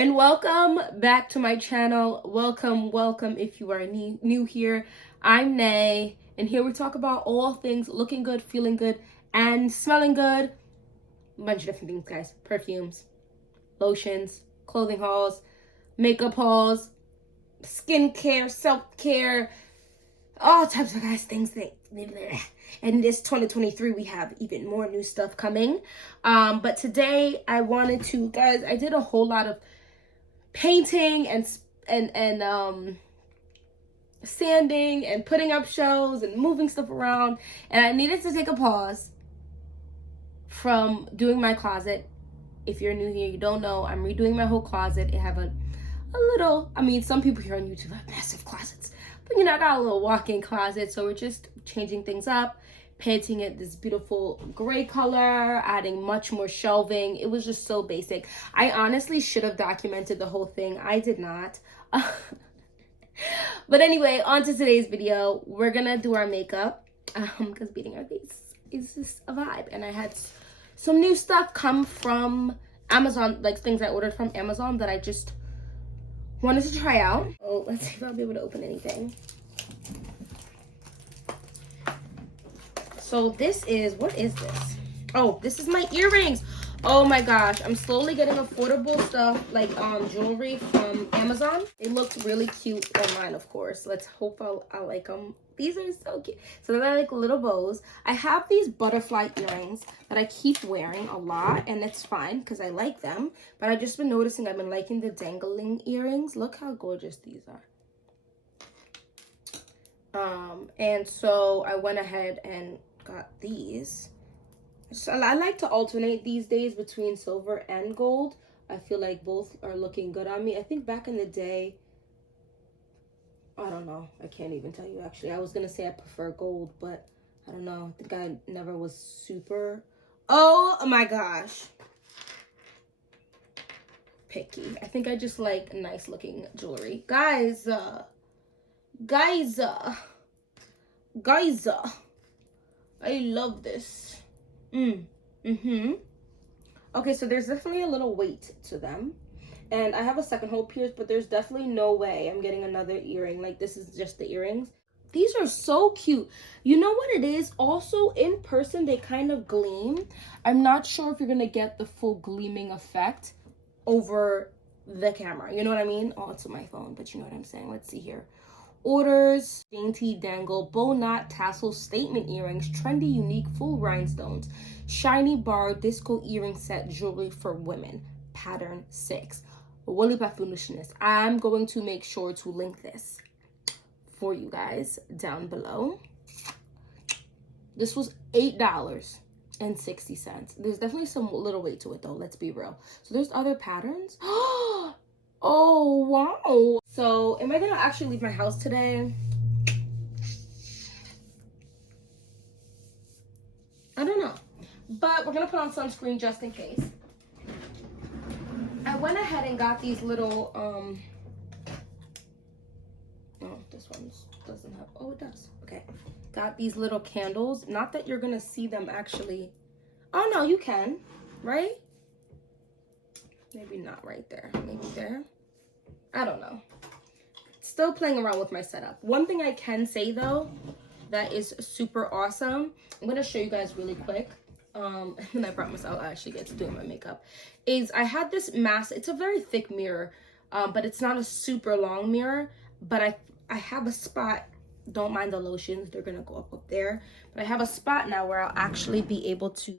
and welcome back to my channel. Welcome if you are new here. I'm Nay, and here we talk about all things looking good, feeling good, and smelling good. A bunch of different things, guys. Perfumes, lotions, clothing hauls, makeup hauls, skincare, self-care, all types of things that. And this 2023 we have even more new stuff coming. But today I wanted to, guys, I did a whole lot of painting and sanding and putting up shows and moving stuff around, and I needed to take a pause from doing my closet. If you're new here, you don't know, I'm redoing my whole closet. I have a little, I mean, some people here on YouTube have massive closets, but you know, I got a little walk-in closet, so we're just changing things up, painting it this beautiful gray color, adding much more shelving. It was just so basic. I honestly should have documented the whole thing. I did not. But anyway, on to today's video. We're gonna do our makeup because beating our face is just a vibe, and I had some new stuff come from Amazon, like things I ordered from Amazon that I just wanted to try out. Oh, let's see if I'll be able to open anything. So this is, what is this? Oh, this is my earrings. Oh my gosh, I'm slowly getting affordable stuff like jewelry from Amazon. They looked really cute online, of course. Let's hope I like them. These are so cute. So they're like little bows. I have these butterfly earrings that I keep wearing a lot, and it's fine because I like them. But I've just been noticing I've been liking the dangling earrings. Look how gorgeous these are. And so I went ahead and got these. So I like to alternate these days between silver and gold. I feel like both are looking good on me. I think back in the day, I don't know, I can't even tell you actually. I was gonna say I prefer gold, but I don't know. I think I never was super, oh my gosh, picky. I think I just like nice looking jewelry. Guys, I love this. Okay, so there's definitely a little weight to them, and I have a second hole pierced, but there's definitely no way I'm getting another earring. Like, this is just the earrings. These are so cute. You know what it is? Also, in person, they kind of gleam. I'm not sure if you're gonna get the full gleaming effect over the camera. You know what I mean? Oh, it's on my phone, but you know what I'm saying. Let's see here. Orders, dainty dangle, bow knot, tassel, statement earrings, trendy, unique, full rhinestones, shiny bar, disco earring set, jewelry for women, pattern 6. Woolly foolishness. I'm going to make sure to link this for you guys down below. This was $8.60. There's definitely some little weight to it though, let's be real. So there's other patterns. Oh, wow. So, am I going to actually leave my house today? I don't know. But we're going to put on sunscreen just in case. I went ahead and got these little, oh, this one doesn't have, oh, it does. Okay. Got these little candles. Not that you're going to see them actually. Oh, no, you can, right? Maybe not right there. Maybe there. I don't know. Still playing around with my setup. One thing I can say though that is super awesome, I'm gonna show you guys really quick, and I promise I'll actually get to doing my makeup, is I had this mask. It's a very thick mirror, but it's not a super long mirror, but I have a spot. Don't mind the lotions, they're gonna go up there, but I have a spot now where I'll actually be able to,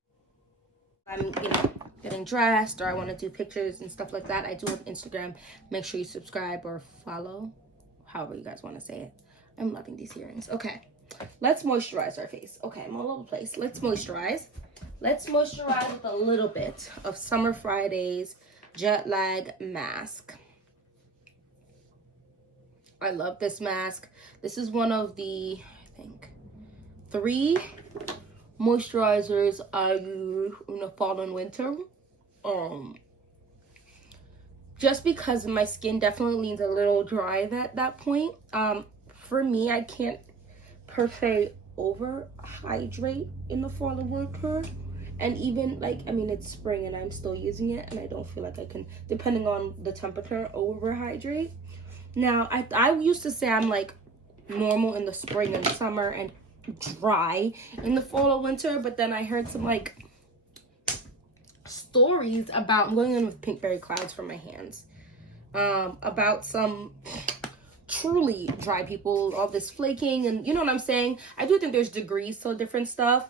I'm, you know, getting dressed or I want to do pictures and stuff like that. I do have Instagram. Make sure you subscribe or follow, however you guys want to say it. I'm loving these earrings. Okay, let's moisturize our face. Okay, I'm all over the place. Let's moisturize. Let's moisturize with a little bit of Summer Fridays Jet Lag Mask. I love this mask. This is one of the, I think, 3 moisturizers I use in the fall and winter. Just because my skin definitely leans a little dry at that point. For me, I can't per se over hydrate in the fall and winter, And even like, I mean, it's spring and I'm still using it, and I don't feel like I can, depending on the temperature, overhydrate. Now, I used to say I'm like normal in the spring and summer and dry in the fall or winter, but then I heard some like stories about, I'm going in with pinkberry clouds for my hands, about some truly dry people, all this flaking, and you know what I'm saying. I do think there's degrees to different stuff,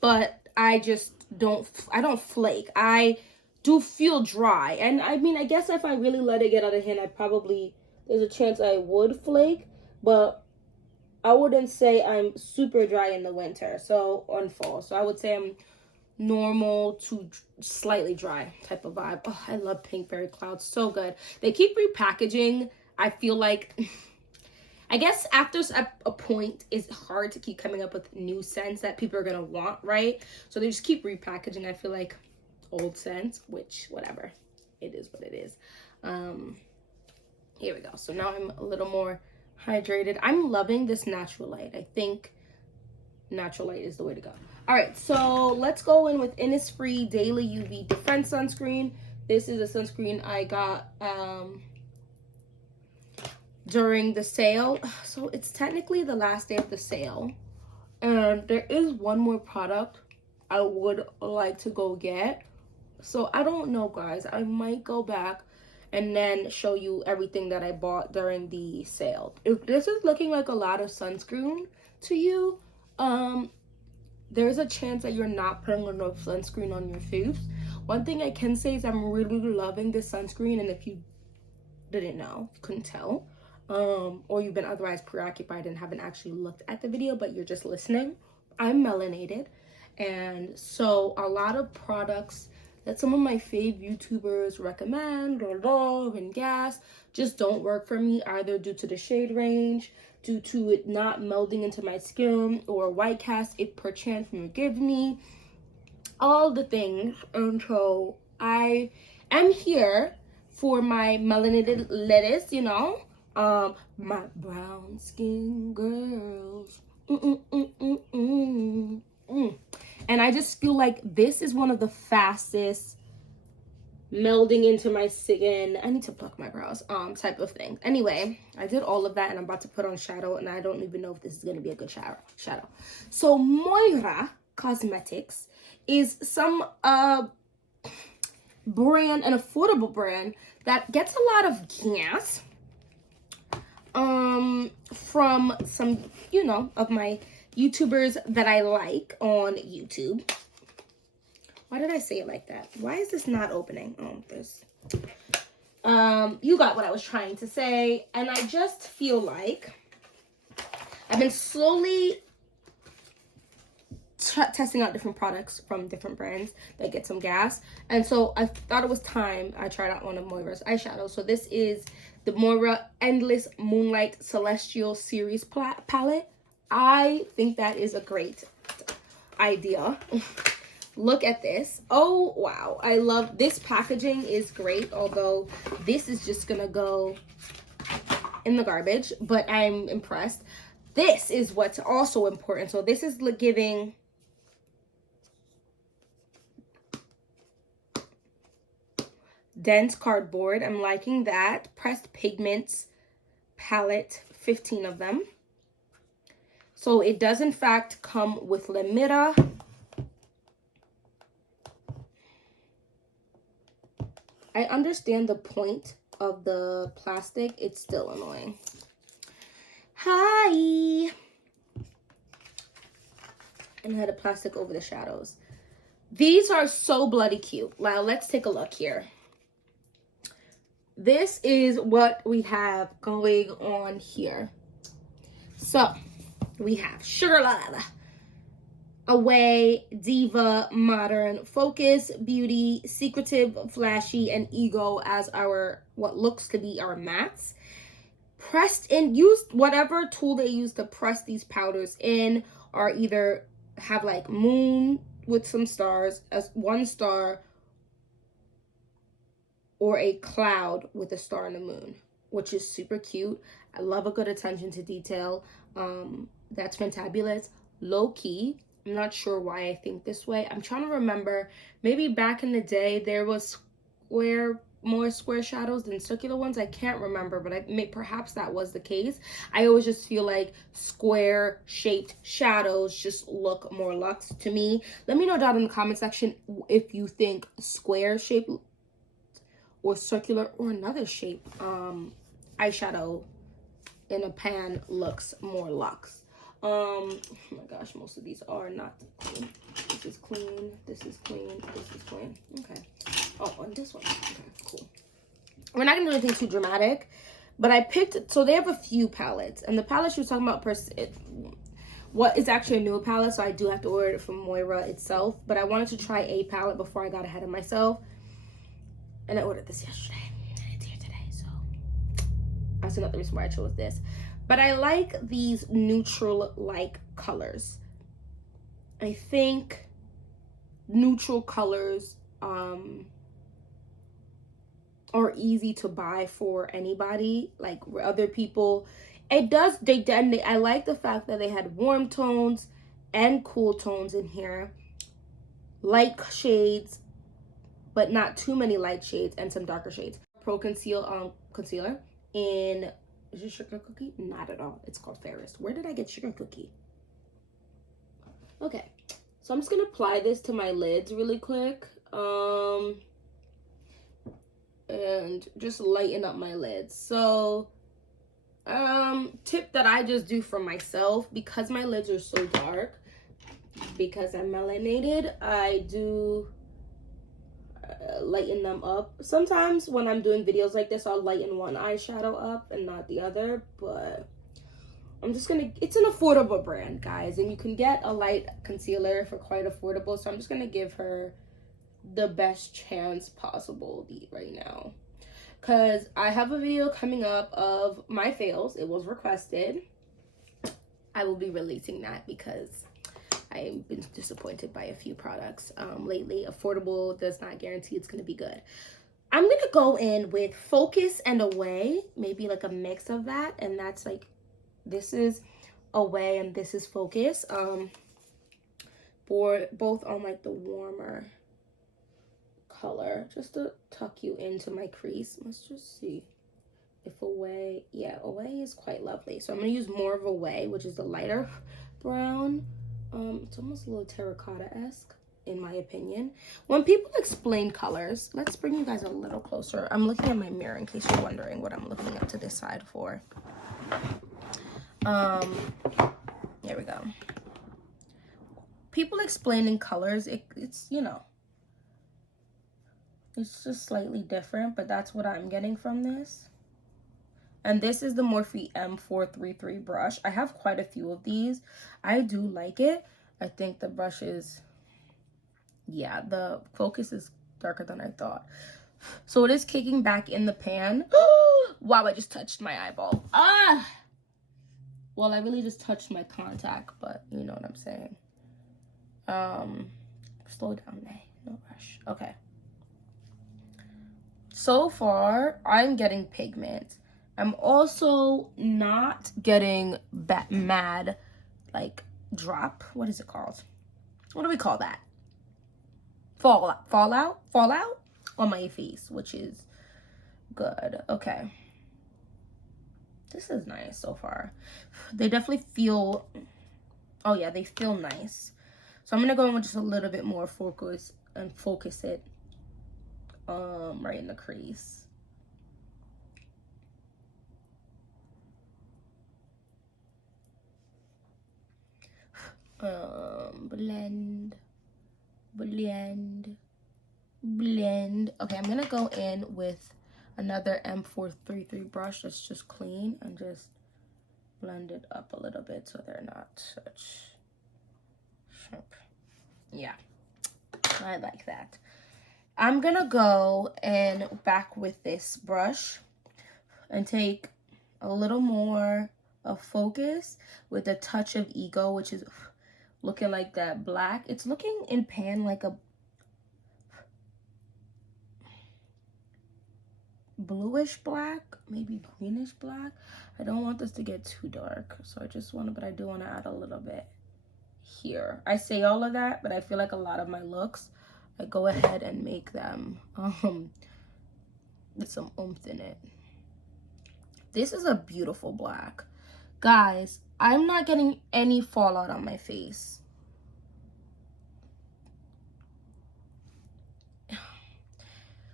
but I just don't flake. I do feel dry, and I mean, I guess if I really let it get out of hand, there's a chance I would flake, but I wouldn't say I'm super dry in the winter, so on fall. So I would say I'm normal to slightly dry type of vibe. Oh, I love pinkberry clouds, so good. They keep repackaging. I feel like, I guess after a point, it's hard to keep coming up with new scents that people are gonna want, right? So they just keep repackaging, I feel like, old scents, which, whatever. It is what it is. Here we go. So now I'm a little more hydrated. I'm loving this natural light. I think natural light is the way to go. All right, so let's go in with Innisfree Daily UV Defense Sunscreen. This is a sunscreen I got during the sale. So it's technically the last day of the sale. And there is one more product I would like to go get. So I don't know, guys. I might go back and then show you everything that I bought during the sale. If this is looking like a lot of sunscreen to you, there's a chance that you're not putting enough sunscreen on your face. One thing I can say is I'm really loving this sunscreen, and if you didn't know, couldn't tell, or you've been otherwise preoccupied and haven't actually looked at the video, but you're just listening, I'm melanated, and so a lot of products that some of my fave YouTubers recommend or love and gas just don't work for me, either due to the shade range, due to it not melding into my skin, or white cast it perchance may give me, all the things. And so I am here for my melanated lettuce, you know, my brown skin girls. And I just feel like this is one of the fastest melding into my skin, I need to pluck my brows, type of thing. Anyway, I did all of that, and I'm about to put on shadow, and I don't even know if this is going to be a good shadow. So Moira Cosmetics is some brand, an affordable brand that gets a lot of gas from some, you know, of my YouTubers that I like on YouTube. Why did I say it like that? Why is this not opening? Oh, this. You got what I was trying to say. And I just feel like I've been slowly testing out different products from different brands that get some gas. And so I thought it was time I tried out one of Moira's eyeshadows. So this is the Moira Endless Moonlight Celestial Series palette. I think that is a great idea. Look at this. Oh, wow. I love this. Packaging is great, although this is just gonna go in the garbage, but I'm impressed. This is what's also important. So this is giving dense cardboard. I'm liking that. Pressed pigments palette, 15 of them. So it does in fact come with limita. I understand the point of the plastic. It's still annoying. Hi. And I had a plastic over the shadows. These are so bloody cute. Now let's take a look here. This is what we have going on here. So we have Sugar Love, Away, Diva, Modern, Focus, Beauty, Secretive, Flashy, and Ego as our, what looks to be our mattes. Pressed in, use whatever tool they use to press these powders in, or either have like moon with some stars as one star, or a cloud with a star and a moon, which is super cute. I love a good attention to detail. That's fantabulous. Low key, I'm not sure why I think this way. I'm trying to remember. Maybe back in the day there was more square shadows than circular ones. I can't remember, but perhaps that was the case. I always just feel like square shaped shadows just look more luxe to me. Let me know down in the comment section if you think square shape or circular or another shape eyeshadow in a pan looks more luxe. Oh my gosh, most of these are not clean. This is clean, this is clean, this is clean. Okay. Oh, and this one. Okay, cool. We're not gonna do anything too dramatic, but I picked, so they have a few palettes, and the palette she was talking about, what is actually a newer palette, so I do have to order it from Moira itself, but I wanted to try a palette before I got ahead of myself, and I ordered this yesterday, and it's here today, so that's another reason why I chose this. But I like these neutral-like colors. I think neutral colors are easy to buy for anybody, like other people. I like the fact that they had warm tones and cool tones in here, light shades, but not too many light shades, and some darker shades. Pro concealer in, is it Sugar Cookie? Not at all. It's called Fairest. Where did I get Sugar Cookie? Okay, so I'm just gonna apply this to my lids really quick, and just lighten up my lids. So tip that I just do for myself, because my lids are so dark, because I'm melanated, I do lighten them up. Sometimes when I'm doing videos like this, I'll lighten one eyeshadow up and not the other, but I'm just gonna, it's an affordable brand, guys, and you can get a light concealer for quite affordable, so I'm just gonna give her the best chance possible right now, because I have a video coming up of my fails. It was requested. I will be releasing that because I've been disappointed by a few products lately. Affordable does not guarantee it's going to be good. I'm going to go in with Focus and Away, maybe like a mix of that, and that's like, this is Away and this is Focus, for both on like the warmer color, just to tuck you into my crease. Let's just see if Away, yeah, Away is quite lovely. So I'm going to use more of Away, which is the lighter brown. It's almost a little terracotta-esque, in my opinion. When people explain colors, let's bring you guys a little closer. I'm looking at my mirror in case you're wondering what I'm looking up to this side for. There we go. People explaining colors, it's, you know, it's just slightly different, but that's what I'm getting from this. And this is the Morphe M433 brush. I have quite a few of these. I do like it. I think the brush is, yeah, the focus is darker than I thought. So it is kicking back in the pan. Wow, I just touched my eyeball. Ah! Well, I really just touched my contact, but you know what I'm saying. Slow down, Nay. No rush. Okay. So far, I'm getting pigment. I'm also not getting mad, like, drop. What is it called? What do we call that? Fallout on my face, which is good. Okay. This is nice so far. They definitely feel, oh yeah, they feel nice. So I'm going to go in with just a little bit more focus and focus it right in the crease. Blend. Okay, I'm gonna go in with another M433 brush that's just clean and just blend it up a little bit so they're not such sharp. Yeah, I like that. I'm gonna go and back with this brush and take a little more of Focus with a touch of Ego, which is looking like that black. It's looking in pan like a bluish black, maybe greenish black. I don't want this to get too dark, so I just want to, but I do want to add a little bit here. I say all of that, but I feel like a lot of my looks, I go ahead and make them with some oomph in it. This is a beautiful black. Guys, I'm not getting any fallout on my face.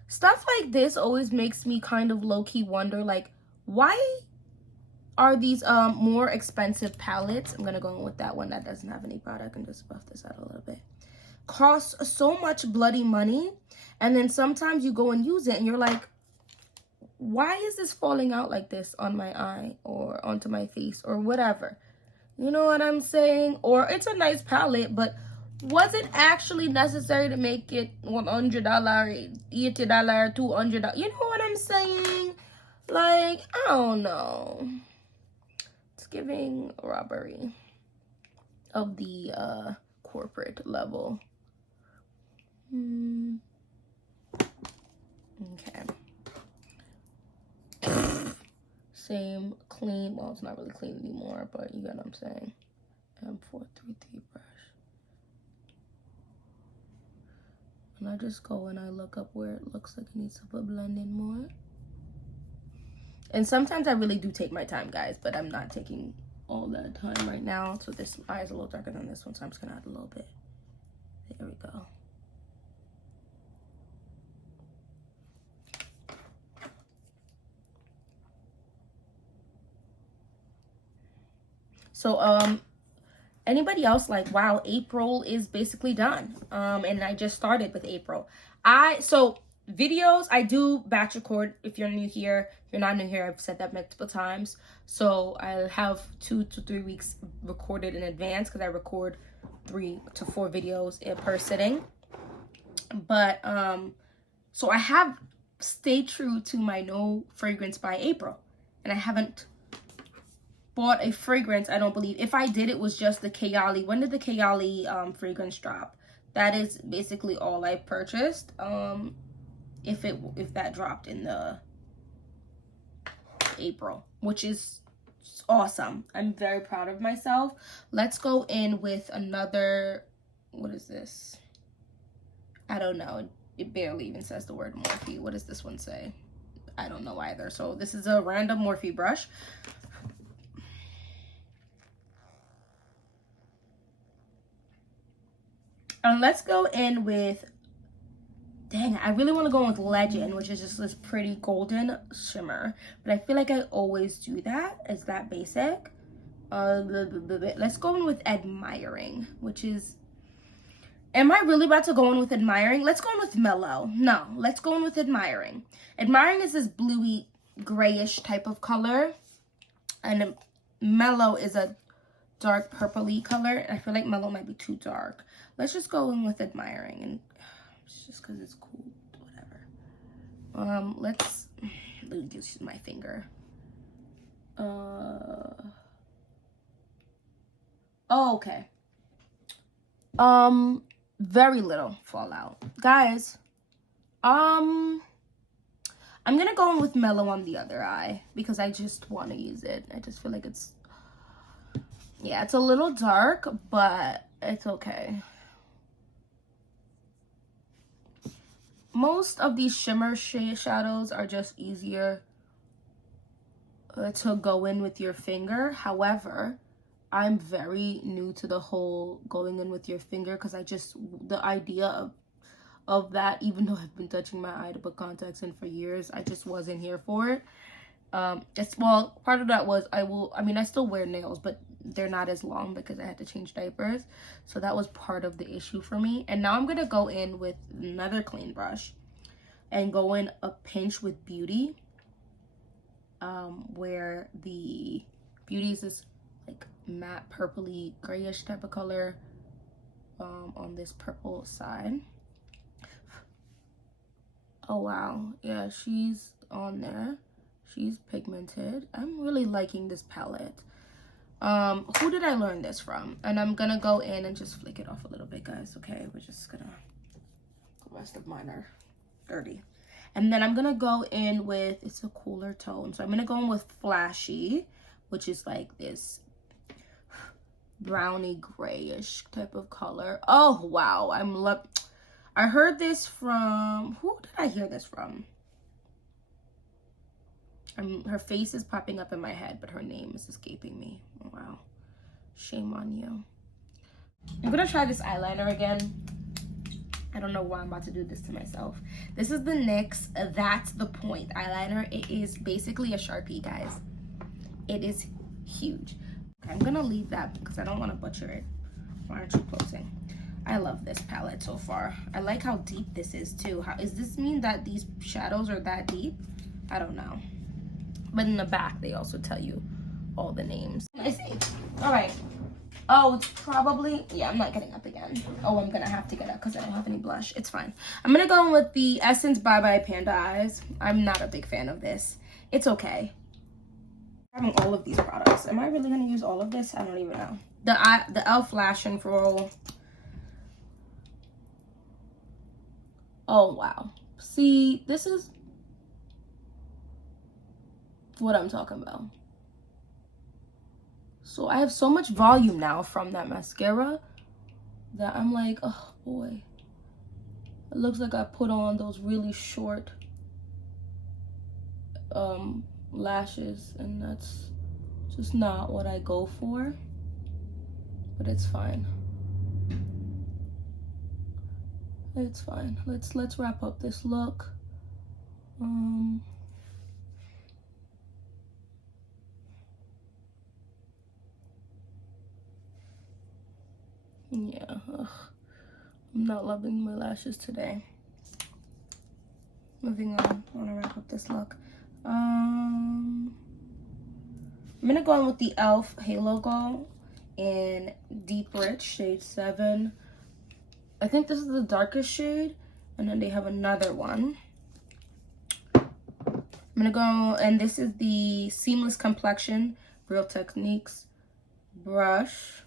Stuff like this always makes me kind of low-key wonder, like, why are these more expensive palettes? I'm gonna go in with that one that doesn't have any product and just buff this out a little bit. Costs so much bloody money, and then sometimes you go and use it and you're like, why is this falling out like this on my eye or onto my face or whatever? You know what I'm saying? Or it's a nice palette, but was it actually necessary to make it $100, $80, $200? You know what I'm saying? Like, I don't know. It's giving robbery of the corporate level. Okay. Same clean. Well, it's not really clean anymore, but you get what I'm saying. M433 brush. And I just go and I look up where it looks like it needs to put blend in more. And sometimes I really do take my time, guys, but I'm not taking all that time right now. So this eye is a little darker than this one, so I'm just gonna add a little bit. There we go. So anybody else like, wow, April is basically done, and I just started with April. So videos, I do batch record. If you're new here, if you're not new here, I've said that multiple times. So I have 2 to 3 weeks recorded in advance because I record 3 to 4 videos per sitting. But so I have stayed true to my no fragrance by April, and I haven't bought a fragrance, I don't believe. If I did, it was just the Kayali. When did the Kayali fragrance drop? That is basically all I purchased. If that dropped in the April, which is awesome. I'm very proud of myself. Let's go in with another, what is this? I don't know. It barely even says the word Morphe. What does this one say? I don't know either. So this is a random Morphe brush. And let's go in with, dang, I really want to go in with Legend, which is just this pretty golden shimmer. But I feel like I always do that. It's that basic. Let's go in with Admiring, which is, am I really about to go in with Admiring? Let's go in with Mellow. No, let's go in with Admiring. Admiring is this bluey, grayish type of color. And Mellow is a dark purpley color. I feel like Mellow might be too dark. Let's just go in with Admiring, and it's just because it's cool, whatever. Let's use my finger. Oh, okay. Very little fallout, guys. I'm gonna go in with Mellow on the other eye because I just want to use it. I just feel like it's, yeah, it's a little dark, but it's okay. Most of these shimmer shadows are just easier to go in with your finger. However, I'm very new to the whole going in with your finger because the idea of that, even though I've been touching my eye to put contacts in for years, I just wasn't here for it. Well, part of that was I still wear nails, but they're not as long because I had to change diapers. So that was part of the issue for me. And now I'm going to go in with another clean brush and go in a pinch with Beauty, where the Beauty is this like matte purpley grayish type of color on this purple side. Oh wow, yeah, she's on there. She's pigmented. I'm really liking this palette. Who did I learn this from? And I'm gonna go in and just flick it off a little bit, guys. Okay, we're just gonna, the rest of mine are dirty. And then I'm gonna go in with, it's a cooler tone, so I'm gonna go in with Flashy, which is like this brownie grayish type of color. Oh wow, I heard this from, who did I hear this from? Her face is popping up in my head, but her name is escaping me. Oh, wow, shame on you. I'm gonna try this eyeliner again. I don't know why I'm about to do this to myself. This is the NYX That's the Point eyeliner. It is basically a Sharpie, guys. It is huge. Okay, I'm gonna leave that because I don't want to butcher it. Why aren't you closing? I love this palette so far. I like how deep this is too. Does this mean that these shadows are that deep? I don't know. But in the back, they also tell you all the names. I see. All right. Oh, it's probably, yeah, I'm not getting up again. Oh, I'm gonna have to get up because I don't have any blush. It's fine. I'm gonna go in with the Essence Bye Bye Panda Eyes. I'm not a big fan of this. It's okay. Having all of these products. Am I really gonna use all of this? I don't even know. The e.l.f. Lash and Roll. Oh, wow. See, this is what I'm talking about. So I have so much volume now from that mascara that I'm like, oh boy. It looks like I put on those really short lashes, and that's just not what I go for. But it's fine. It's fine. Let's wrap up this look. Yeah, ugh. I'm not loving my lashes today. Moving on, I want to wrap up this look. I'm gonna go in with the e.l.f. Halo Glow in Deep Rich shade 7. I think this is the darkest shade, and then they have another one. I'm gonna go, and this is the Seamless Complexion Real Techniques brush.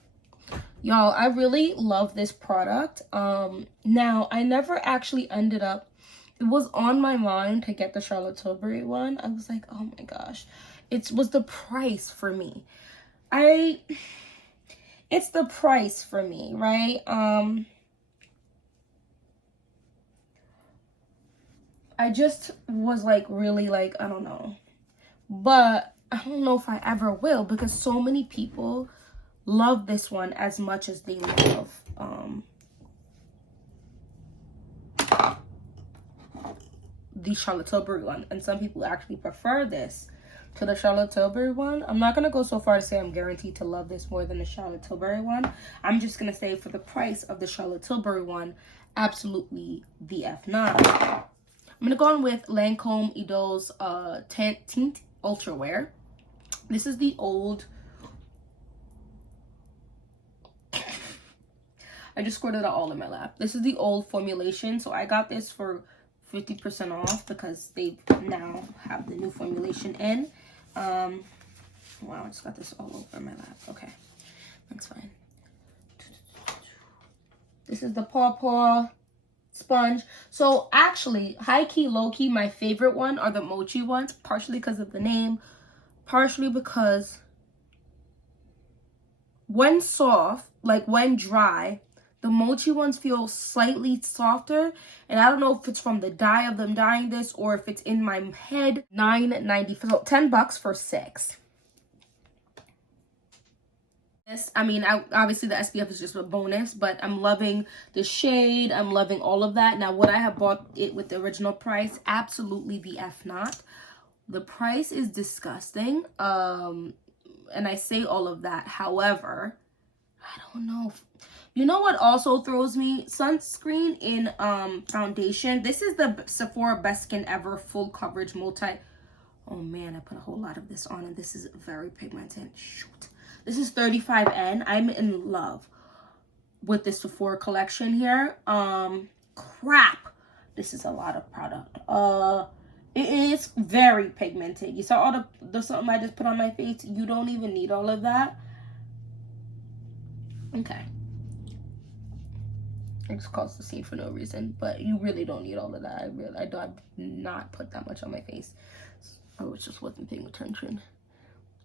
Y'all, I really love this product. Now, I never actually ended up, it was on my mind to get the Charlotte Tilbury one. I was like, oh my gosh. It was the price for me. It's the price for me, right? I just was like, really like, I don't know. But I don't know if I ever will, because so many people love this one as much as they love the Charlotte Tilbury one, and some people actually prefer this to the Charlotte Tilbury one. I'm not gonna go so far to say I'm guaranteed to love this more than the Charlotte Tilbury one. I'm just gonna say for the price of the Charlotte Tilbury one, absolutely the F9. I'm gonna go on with Lancome Idol's Tint Ultra Wear. This is the old, I just squirted it all in my lap. This is the old formulation, so I got this for 50% off because they now have the new formulation in. Wow, I just got this all over my lap. Okay, that's fine. This is the Paw Paw sponge. So actually, high key, low key, my favorite one are the mochi ones, partially because of the name, partially because when soft, like when dry, the mochi ones feel slightly softer, and I don't know if it's from the dye of them dyeing this or if it's in my head. $9.90, so $10 for 6. This, I mean, obviously the SPF is just a bonus, but I'm loving the shade. I'm loving all of that. Now, would I have bought it with the original price? Absolutely the F not. The price is disgusting, and I say all of that. However, I don't know. You know what also throws me? Sunscreen in foundation. This is the Sephora Best Skin Ever Full Coverage Multi. Oh man, I put a whole lot of this on, and this is very pigmented. Shoot. This is 35N. I'm in love with this Sephora collection here. Crap. This is a lot of product. It is very pigmented. You saw all the something I just put on my face? You don't even need all of that. Okay. I just caused the scene for no reason, but you really don't need all of that. I do not put that much on my face. I just wasn't paying attention.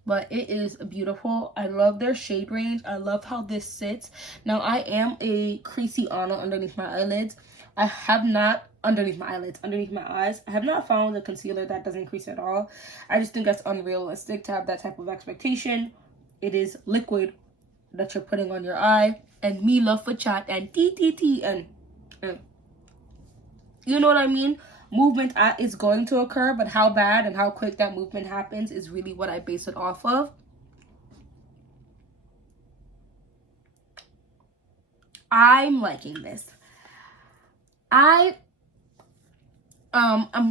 but it is beautiful. I love their shade range. I love how this sits. Now, I am a creasy Anna underneath my eyelids. I have not, underneath my eyelids, underneath my eyes, I have not found a concealer that doesn't crease at all. I just think that's unrealistic to have that type of expectation. It is liquid that you're putting on your eye, and me love for chat and TTT and you know what I mean? Movement is going to occur, but how bad and how quick that movement happens is really what I base it off of. I'm liking this. I'm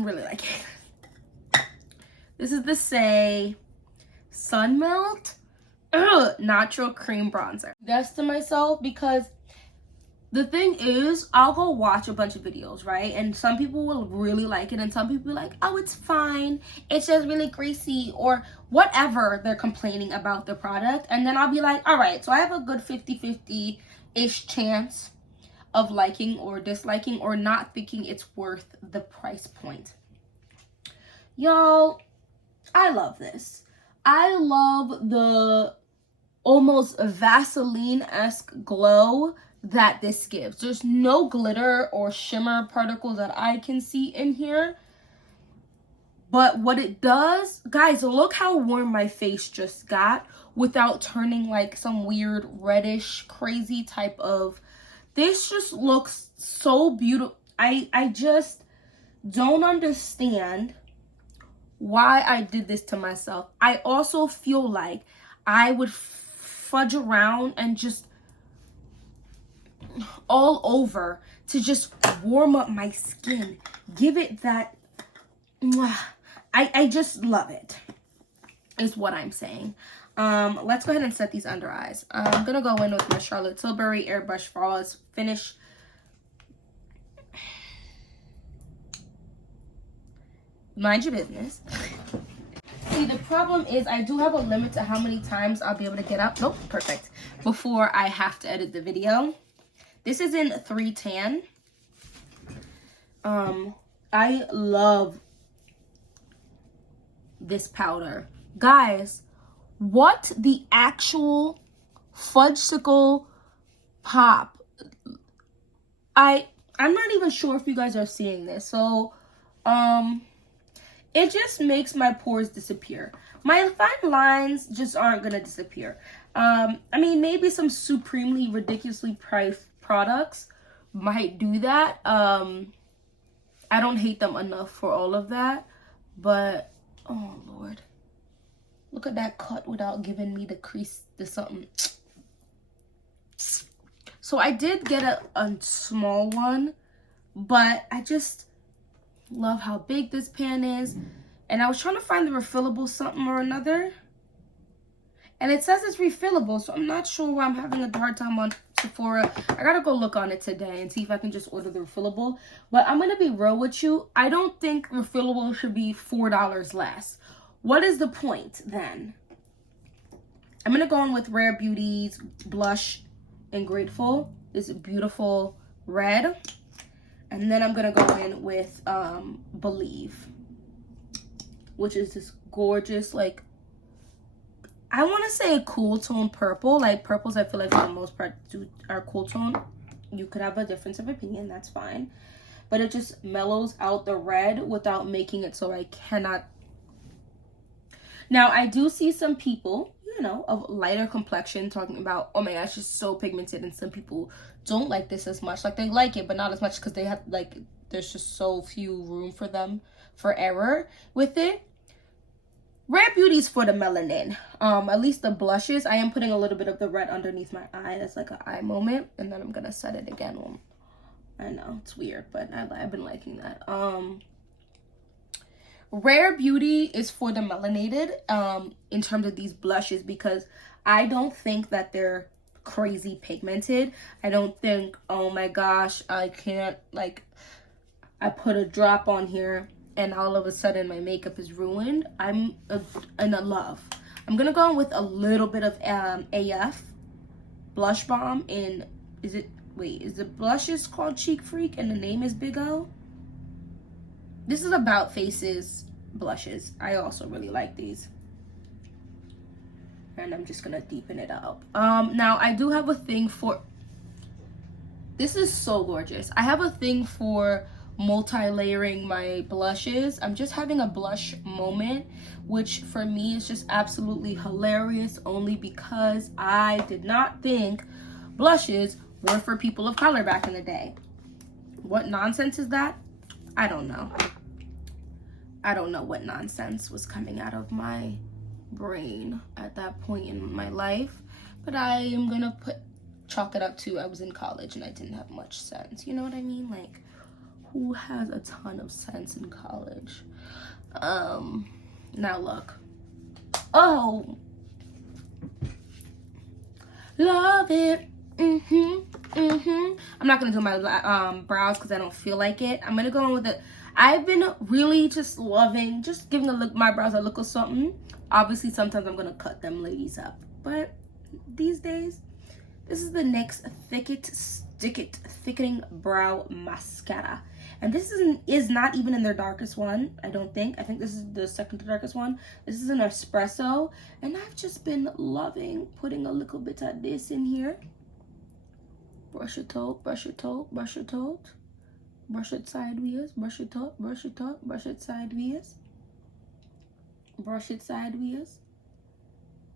really liking it. This is the Say Sun Melt Natural Cream Bronzer. That's to myself because the thing is, I'll go watch a bunch of videos, right? And some people will really like it, and some people be like, oh, it's fine. It's just really greasy, or whatever they're complaining about the product. And then I'll be like, all right, so I have a good 50-50-ish chance of liking or disliking or not thinking it's worth the price point. Y'all, I love this. I love the almost Vaseline-esque glow that this gives. There's no glitter or shimmer particles that I can see in here. But what it does, guys, look how warm my face just got without turning like some weird reddish crazy type of. This just looks so beautiful. I just don't understand why I did this to myself. I also feel like I would fudge around and just all over to just warm up my skin, give it that I just love it is what I'm saying. Let's go ahead and set these under eyes. I'm gonna go in with my Charlotte Tilbury Airbrush Flawless Finish. Mind your business. See, the problem is I do have a limit to how many times I'll be able to get up. Nope, perfect. Before I have to edit the video. This is in 310. I love this powder. Guys, what the actual fudgesicle pop. I'm not even sure if you guys are seeing this. So, it just makes my pores disappear. My fine lines just aren't gonna disappear. I mean, maybe some supremely ridiculously priced products might do that. I don't hate them enough for all of that, but oh Lord, look at that cut without giving me the crease, the something. So I did get a small one, but I just love how big this pan is, and I was trying to find the refillable something or another, and it says it's refillable, so I'm not sure why I'm having a hard time on Sephora. I gotta go look on it today and see if I can just order the refillable. But I'm gonna be real with you. I don't think refillable should be $4 less. What is the point then? I'm gonna go in with Rare Beauty's blush in Grateful. This beautiful red. And then I'm gonna go in with Believe, which is this gorgeous, like, I want to say a cool tone purple. Like, purples I feel like for the most part are cool tone. You could have a difference of opinion, that's fine. But it just mellows out the red without making it so I cannot. Now, I do see some people, you know, of lighter complexion talking about, oh my gosh, it's so pigmented. And some people don't like this as much. Like, they like it, but not as much because they have, like, there's just so few room for them for error with it. Rare Beauty's for the melanin. At least the blushes. I am putting a little bit of the red underneath my eye. That's like an eye moment. And then I'm going to set it again. Well, I know, it's weird, but I've been liking that. Rare Beauty is for the melanated in terms of these blushes, because I don't think that they're crazy pigmented. I don't think, oh my gosh, I can't, like, I put a drop on here and all of a sudden my makeup is ruined. I'm in love. I'm gonna go in with a little bit of AF blush balm in, is the blushes called Cheek Freak and the name is Big O? This is About Face's blushes. I also really like these. And I'm just gonna deepen it up. Now I do have a thing for, this is so gorgeous. I have a thing for multi-layering my blushes. I'm just having a blush moment, which for me is just absolutely hilarious, only because I did not think blushes were for people of color back in the day. What nonsense is that? I don't know. I don't know what nonsense was coming out of my brain at that point in my life, but I am gonna chalk it up to I was in college and I didn't have much sense. You know what I mean? Like, who has a ton of sense in college? Now look. Oh, love it. I'm not gonna do my brows because I don't feel like it. I'm gonna go in with it. I've been really just loving, just giving my brows a look of something. Obviously, sometimes I'm gonna cut them ladies up, but these days, this is the NYX Thickening Brow Mascara. And this is not even in their darkest one, I don't think. I think this is the second to darkest one. This is an espresso. And I've just been loving putting a little bit of this in here. Brush it out, brush it out, brush it out. Brush it sideways, brush it out, brush it out, brush it sideways. Brush it sideways.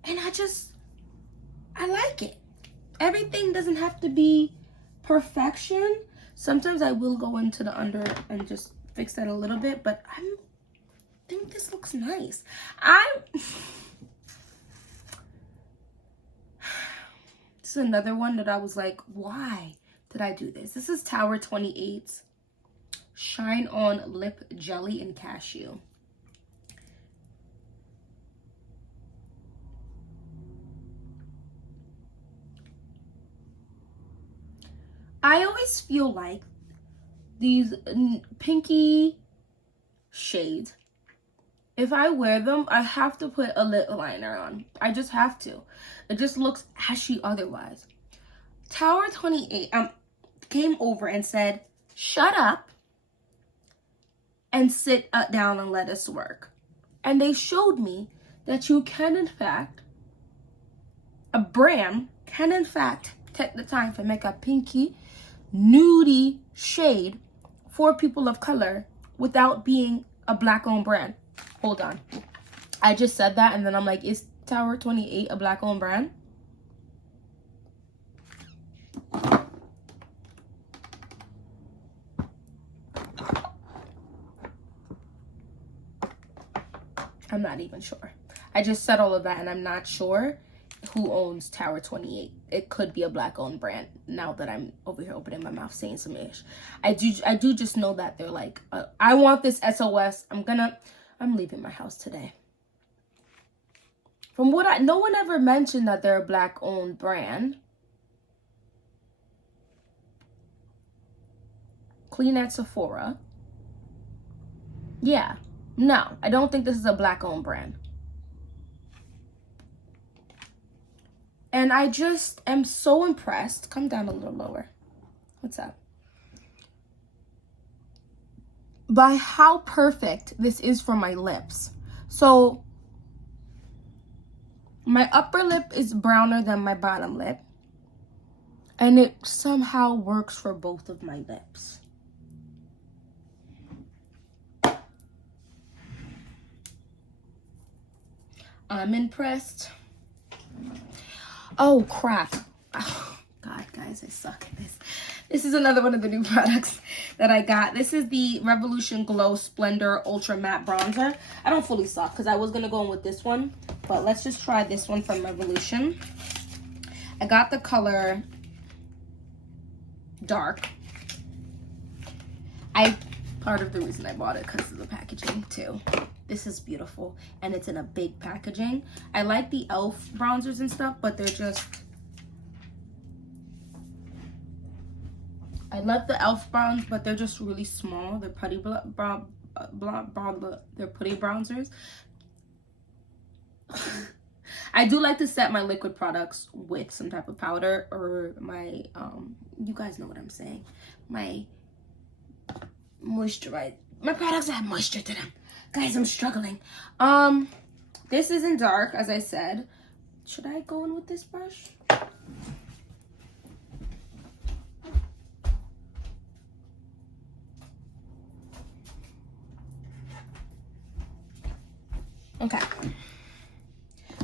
And I like it. Everything doesn't have to be perfection. Sometimes I will go into the under and just fix that a little bit, but I think this looks nice. This is another one that I was like, why did I do this? This is Tower 28's Shine On Lip Jelly and Cashew. I always feel like these pinky shades, if I wear them, I have to put a lip liner on. I just have to. It just looks ashy otherwise. Tower 28 came over and said, shut up and sit down and let us work. And they showed me that you can, in fact, a brand can, in fact, take the time to make a pinky, nudie shade for people of color without being a black-owned brand. Hold on. I just said that, and then I'm like, is Tower 28 a black-owned brand? I'm not even sure. I just said all of that, and I'm not sure who owns Tower 28. It could be a black-owned brand now that I'm over here opening my mouth saying some ish. I do just know that they're like, I want this SOS. I'm leaving my house today. From what no one ever mentioned that they're a black-owned brand. Clean at Sephora. Yeah. No, I don't think this is a black-owned brand. And I just am so impressed. Come down a little lower. What's up? By how perfect this is for my lips. So my upper lip is browner than my bottom lip. And it somehow works for both of my lips. I'm impressed. Oh, crap. Oh, God, guys, I suck at this. This is another one of the new products that I got. This is the Revolution Glow Splendor Ultra Matte Bronzer. I don't fully suck because I was going to go in with this one. But let's just try this one from Revolution. I got the color Dark. Part of the reason I bought it because of the packaging, too. This is beautiful, and it's in a big packaging. I like the e.l.f. bronzers and stuff, but they're just... I love the e.l.f. bronze, but they're just really small. They're putty they're putty bronzers. I do like to set my liquid products with some type of powder or my, you guys know what I'm saying. My moisturize. My products have moisture to them. Guys, I'm struggling. This is in dark, as I said. Should I go in with this brush? Okay.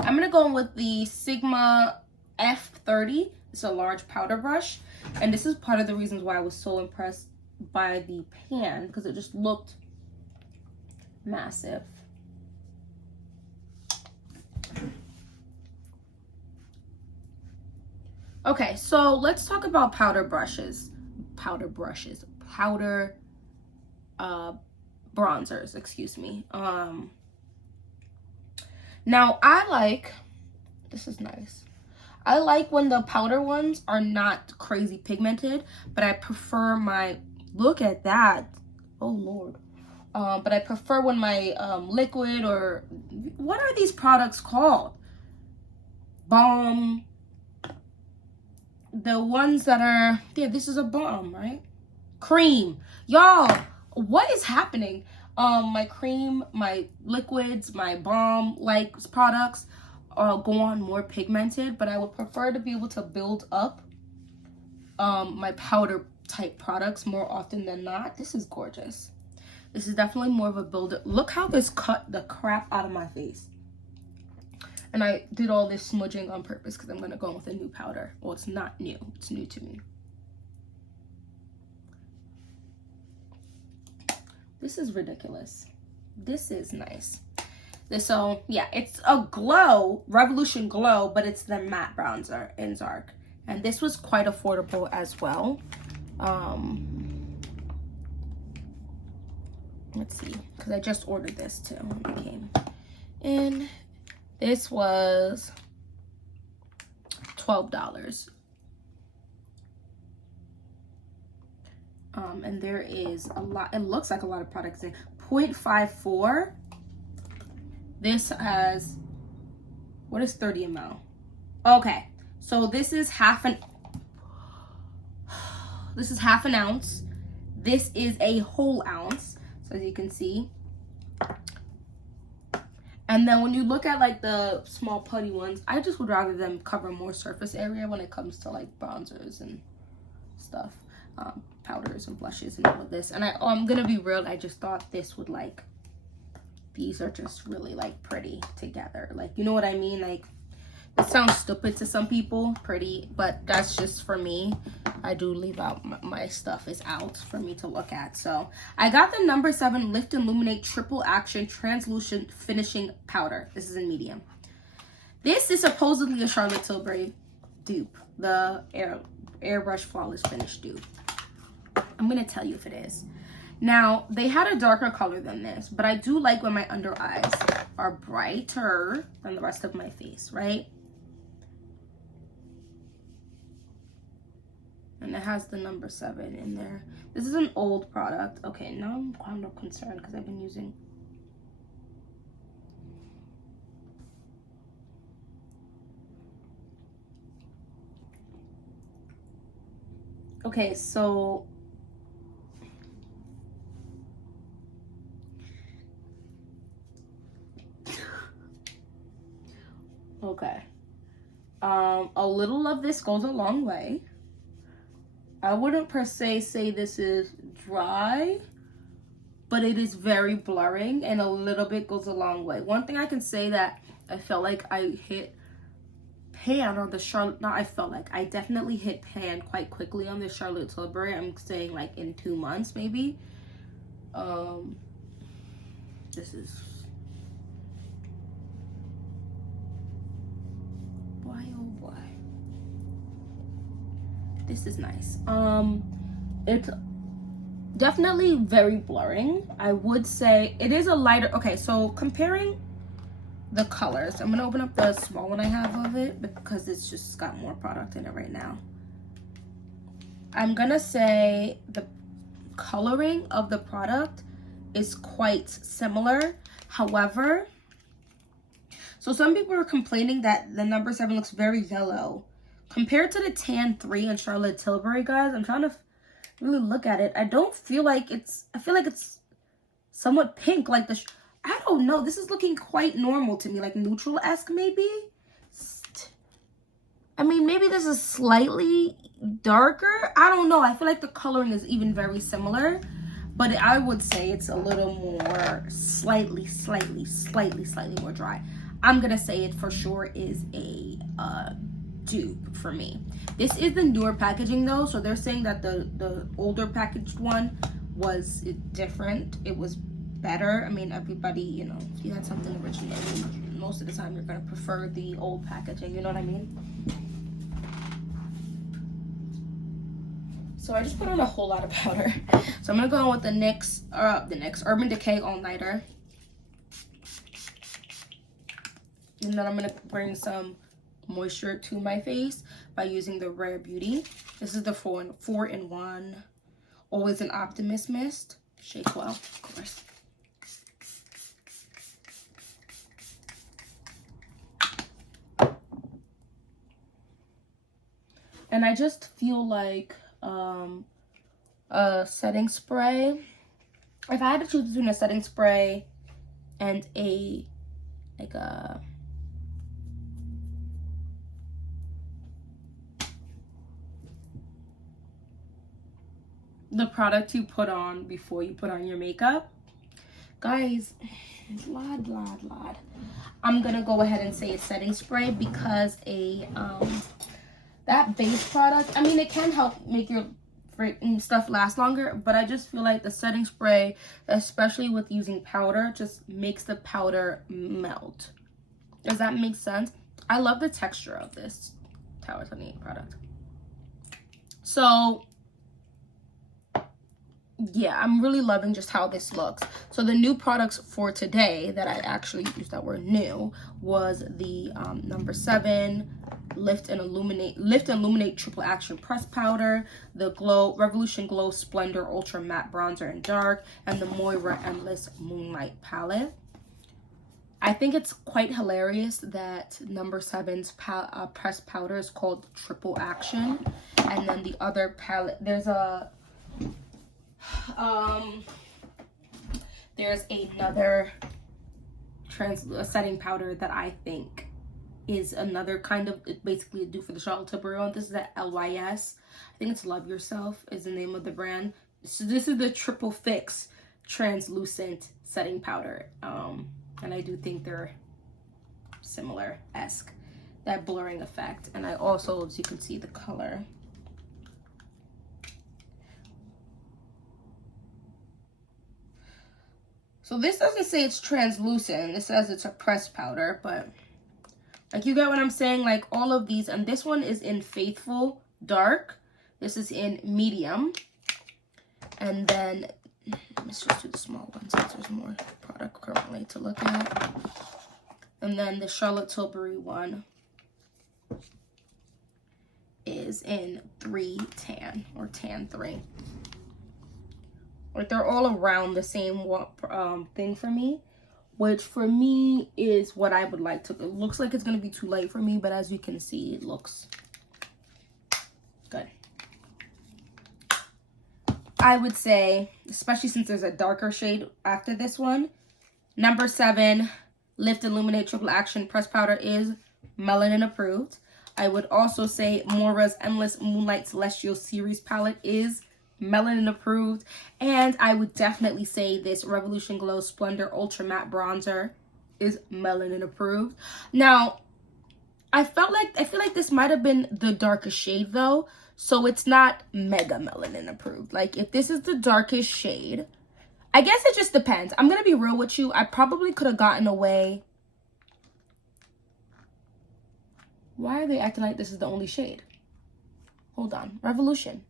I'm going to go in with the Sigma F30. It's a large powder brush. And this is part of the reasons why I was so impressed by the pan, because it just looked massive. Okay, so let's talk about powder brushes. Powder bronzers, excuse me. Now I like, this is nice. I like when the powder ones are not crazy pigmented, but I prefer my, look at that. Oh Lord. But I prefer when my liquid, or what are these products called? Balm. The ones that are, yeah, this is a balm, right? Cream. Y'all, what is happening? My cream, my liquids, my balm like products go on more pigmented, but I would prefer to be able to build up my powder type products more often than not. This is gorgeous. This is definitely more of a builder. Look how this cut the crap out of my face. And I did all this smudging on purpose because I'm going to go with a new powder. Well, it's not new. It's new to me. This is ridiculous. This is nice. So, yeah, it's a glow, Revolution Glow, but it's the matte bronzer in Zark. And this was quite affordable as well. Let's see, because I just ordered this too when it came in. This was $12. And there is a lot, it looks like a lot of products in 0.54. This has, what is 30 ml? Okay, so this is half an ounce. This is a whole ounce, so as you can see. And then when you look at like the small putty ones, I just would rather them cover more surface area when it comes to like bronzers and stuff, powders and blushes and all of this. And I'm gonna be real, I just thought this would like, these are just really like pretty together. Like, you know what I mean? Like, it sounds stupid to some people, pretty, but that's just for me. I do leave out my stuff is out for me to look at. So I got the number 7 Lift Illuminate Triple Action Translucent Finishing Powder. This is in medium. This is supposedly a Charlotte Tilbury dupe, the Airbrush Flawless Finish dupe. I'm gonna tell you if it is. Now, they had a darker color than this, but I do like when my under eyes are brighter than the rest of my face, right? And it has the number 7 in there. This is an old product. Okay, now I'm kind of concerned because I've been using... Okay, so... Okay. A little of this goes a long way. I wouldn't per se say this is dry, but it is very blurring, and a little bit goes a long way. One thing I can say that I felt like I hit pan on the Charlotte, not I felt like, I definitely hit pan quite quickly on the Charlotte Tilbury. I'm saying like in 2 months maybe. This is... Boy, oh boy. This is nice. It's definitely very blurring. I would say it is a lighter. Okay, so comparing the colors, I'm gonna open up the small one I have of it because it's just got more product in it right now. I'm gonna say the coloring of the product is quite similar. However, so some people are complaining that the number 7 looks very yellow compared to the tan 3 in Charlotte Tilbury, guys. I'm trying to really look at it. I don't feel like it's, I feel like it's somewhat pink, like the, I don't know. This is looking quite normal to me, like neutral-esque maybe. I mean, maybe this is slightly darker. I don't know. I feel like the coloring is even very similar, but I would say it's a little more slightly more dry. I'm gonna say it for sure is a dupe for me. This is the newer packaging though, so they're saying that the older packaged one was different. It was better. I mean, everybody, you know, if you had something original, most of the time you're gonna prefer the old packaging, you know what I mean? So I just put on a whole lot of powder. So I'm gonna go on with the NYX Urban Decay All Nighter. And then I'm gonna bring some moisture to my face by using the Rare Beauty. This is the 4-in-1 Always an Optimist Mist. Shake well, of course. And I just feel like a setting spray. If I had to choose between a setting spray and the product you put on before you put on your makeup, guys, lad. I'm gonna go ahead and say a setting spray because that base product, I mean, it can help make your stuff last longer, but I just feel like the setting spray, especially with using powder, just makes the powder melt. Does that make sense? I love the texture of this Tower 28 product. So yeah, I'm really loving just how this looks. So the new products for today that I actually used that were new was the number 7 Lift and Illuminate Triple Action Press Powder, the Revolution Glow Splendor Ultra Matte Bronzer in Dark, and the Moira Endless Moonlight Palette. I think it's quite hilarious that number 7's press powder is called Triple Action, and then the other palette, there's another setting powder that I think is another kind of, basically a dupe for the Charlotte Tilbury. This is at LYS. I think it's Love Yourself is the name of the brand. So this is the Triple Fix translucent setting powder, and I do think they're similar-esque, that blurring effect. And I also, as you can see, the color. So this doesn't say it's translucent. It says it's a pressed powder, but like, you get what I'm saying? Like, all of these, and this one is in Faithful Dark. This is in Medium. And then, let's just do the small one since there's more product currently to look at. And then the Charlotte Tilbury one is in 3 Tan, or Tan 3. Like, they're all around the same thing for me, which for me is what I would like to. It looks like it's going to be too light for me, but as you can see, it looks good. I would say, especially since there's a darker shade after this one, number 7 Lift Illuminate Triple Action Press Powder is melanin approved. I would also say Moira's Endless Moonlight Celestial Series palette is melanin approved, and I would definitely say this Revolution Glow Splendor Ultra Matte Bronzer is melanin approved. Now, I feel like this might have been the darkest shade though, so it's not mega melanin approved. Like, if this is the darkest shade, I guess it just depends. I'm gonna be real with you. I probably could have gotten away. Why are they acting like this is the only shade? Hold on, Revolution.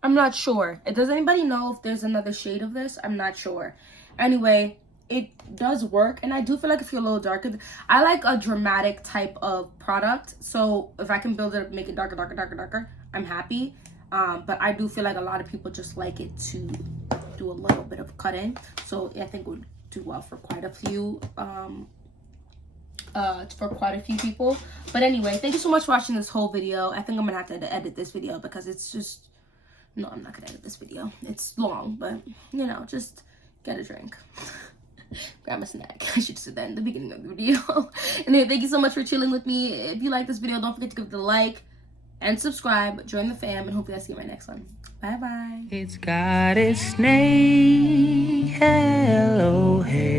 I'm not sure. Does anybody know if there's another shade of this? I'm not sure. Anyway, it does work, and I do feel like if you're a little darker, I like a dramatic type of product. So if I can build it up, make it darker, I'm happy. But I do feel like a lot of people just like it to do a little bit of cut in. So I think it would do well for quite a few for quite a few people. But anyway, thank you so much for watching this whole video. I think I'm gonna have to edit this video because it's just, no, I'm not gonna edit this video. It's long, but you know, just get a drink. Grab a snack. I should say that in the beginning of the video. Anyway, thank you so much for chilling with me. If you like this video, don't forget to give it a like and subscribe. Join the fam, and hopefully I'll see you in my next one. Bye bye. It's got its name. Hello, hey.